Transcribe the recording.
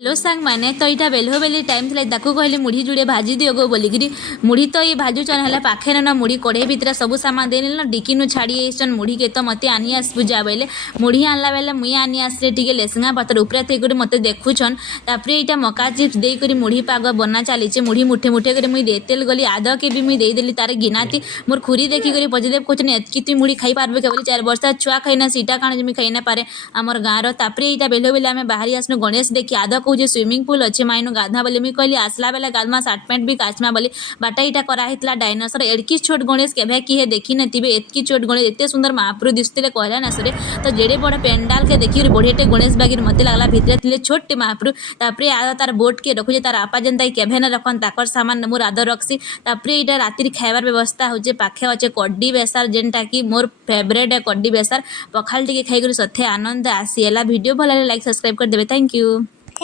Hello सांग मैंने तो यहाँ बेलो बेली टाइम थी कहली मुढ़ी जुड़े भाजी दियो गो बोलिकी मुढ़ी तो ये भाजुचन है पाखे न मुढ़ी कड़े भितर सब सामान दे ना डिकी छाड़ी मुढ़ी के तो मत आनी आसबू जा बोले मुढ़ी आनला बेले मुई आनी आसले टे लेसंगा पतर उपरे थी मत देखुछन तापर यहाँ मका चिप्स देकर मुढ़ी पाग बना चली मुढ़ी मुठे मुठे कर मुई देतेल गली आद के भी मुई देदेली तार गिनाती मोर खुरी देखिक पचदेव कहते एतकी तुम मुढ़ी खाई पार्बे के 4 वर्ष छुआ खाईना सीटा काण जमी खाई ना पारे आमर गाँव तापर यहाँ बेलो बेले आम बाहरी आसनु गणेश देखी आद कहे स्विमिंग पूल अच्छे माइनु गाधा बोली मुई कहली आसला बेले गाधमा सार्ट पैंट भी काचमा बोली बाटा इटा कराइला डायनोसर एड़की छोट गणेश केभे किए देखी नथिबे एतकी छोट गणेश एत सुंदर महाप्रभु दिशुले कहला ना सरे तो जेड़े बड़ पेंडाल के देखी बढ़ियाटे गणेश बागिर मत लगला भितर थे छोटे महाप्रभु तापर आद तार बोट के रखुचे तार आपा जेनता केभे न रखन ताकर सामान मोर आद रखसी तापर यहाँ राति खाइबार व्यवस्था हो पाखे अच्छे कड्डी बेसार जेनटा कि मोर फेवरेट कड्डी बेसार पखाल टे खाई सथे आनंद आसीला वीडियो भल लाइक सब्सक्राइब कर देबे थैंक यू।